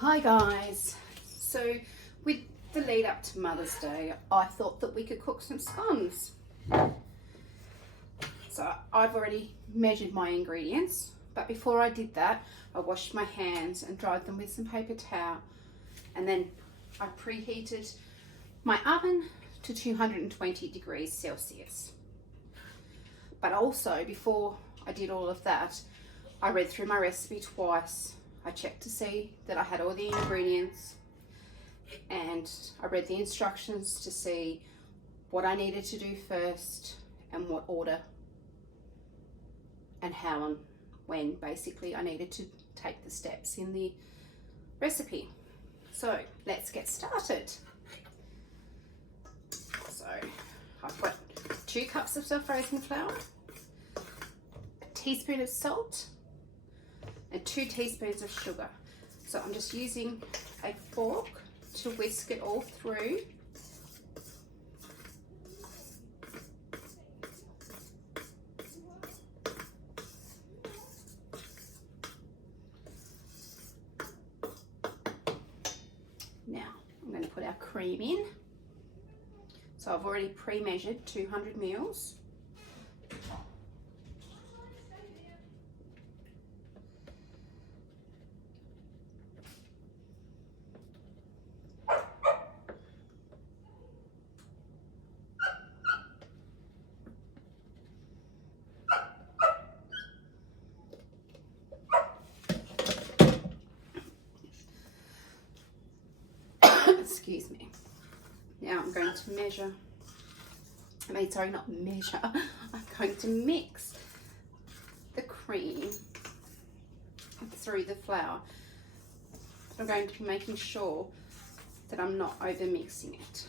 Hi guys, so with the lead up to Mother's Day I thought that we could cook some scones. So I've already measured my ingredients, but before I did that I washed my hands and dried them with some paper towel, and then I preheated my oven to 220 degrees Celsius. But also before I did all of that I read through my recipe twice. I checked to see that I had all the ingredients, and I read the instructions to see what I needed to do first and what order and how and when basically I needed to take the steps in the recipe. So let's get started. So I've got 2 cups of self-raising flour, a teaspoon of salt, and 2 teaspoons of sugar. So I'm just using a fork to whisk it all through. Now I'm going to put our cream in. So I've already pre-measured 200 mils. Excuse me. Now I'm going to measure, not measure, I'm going to mix the cream through the flour. I'm going to be making sure that I'm not over mixing it,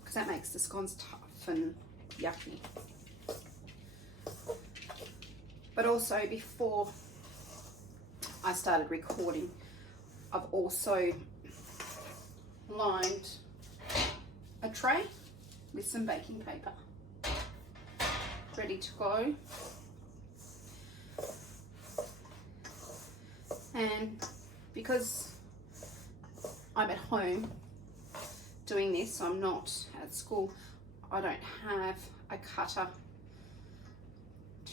because that makes the scones tough and yucky. But also before I started recording, I've also lined a tray with some baking paper ready to go. And because I'm at home doing this, I'm not at school, I don't have a cutter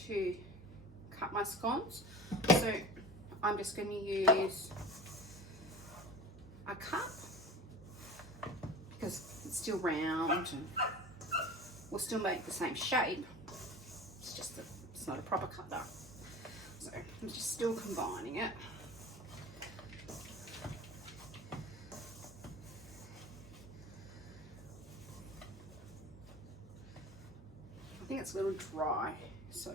to cut my scones, so I'm just going to use a cup, because it's still round and will still make the same shape. It's just that it's not a proper cutter. So I'm just still combining it. I think it's a little dry, so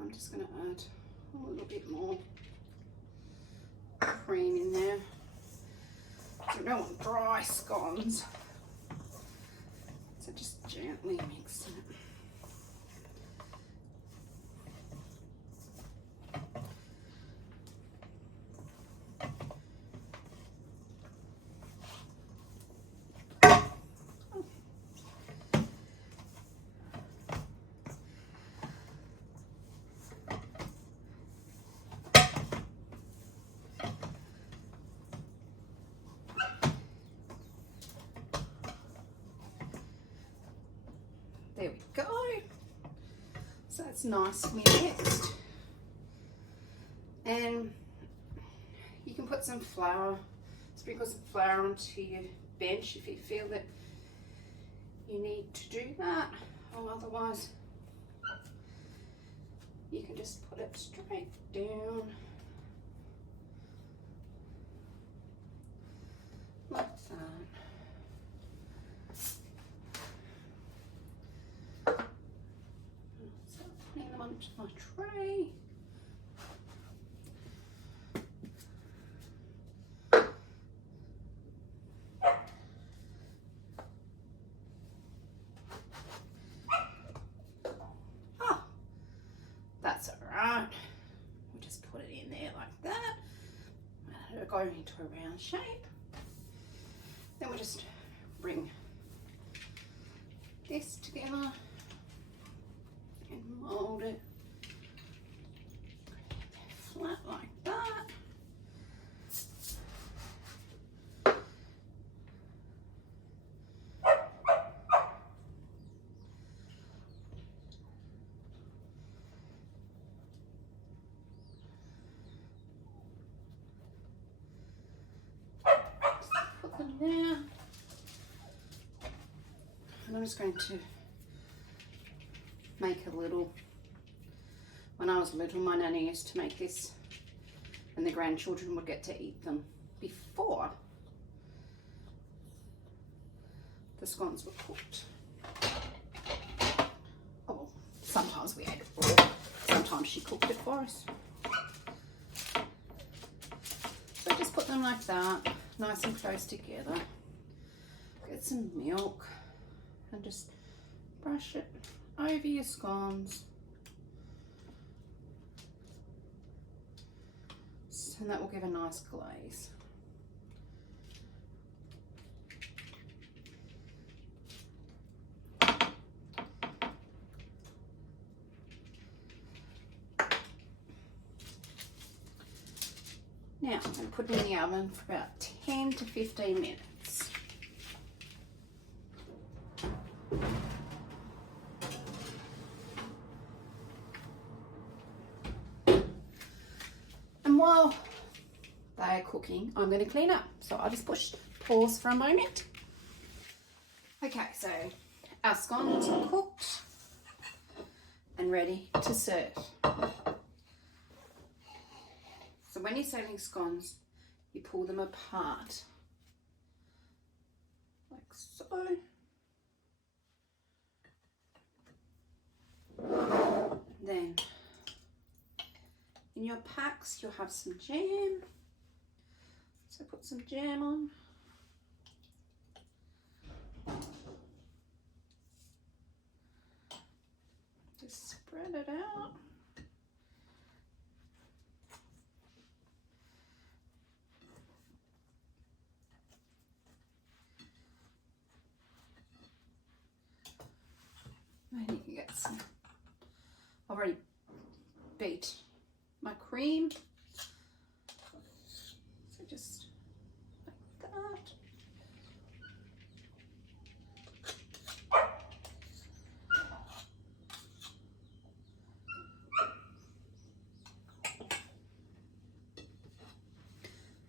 I'm just going to add a little bit more cream in there. I don't want dry scones, so just gently mix it. There we go. So it's nicely mixed. And you can put some flour, sprinkle some flour onto your bench if you feel that you need to do that, or otherwise you can just put it straight down like that. Putting them onto my tray. Oh, that's alright. We'll just put it in there like that. It'll go into a round shape. Then we'll just bring this together and mold it flat like that. there. And I'm just going to make a little, when I was little, my nanny used to make this and the grandchildren would get to eat them before the scones were cooked. Oh, sometimes we ate it raw, sometimes she cooked it for us. So just put them like that, nice and close together. Get some milk and just brush it over your scones. And that will give a nice glaze. Now I'm going to put it in the oven for about 10 to 15 minutes. And while they are cooking, I'm going to clean up. So I'll just pause for a moment. Okay, so our scones are cooked and ready to serve. So when you're serving scones, you pull them apart, like so. Then in your packs, you'll have some jam. So put some jam on. Just spread it out. And you can get some. I've already beat my cream. So just like that.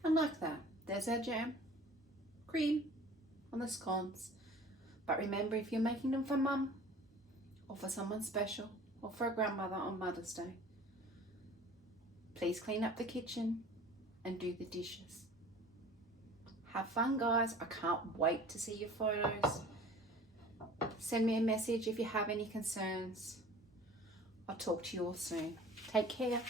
And like that, there's our jam, cream on the scones. But remember, if you're making them for mum or for someone special or for a grandmother on Mother's Day, please clean up the kitchen and do the dishes. Have fun, guys. I can't wait to see your photos. Send me a message if you have any concerns. I'll talk to you all soon. Take care.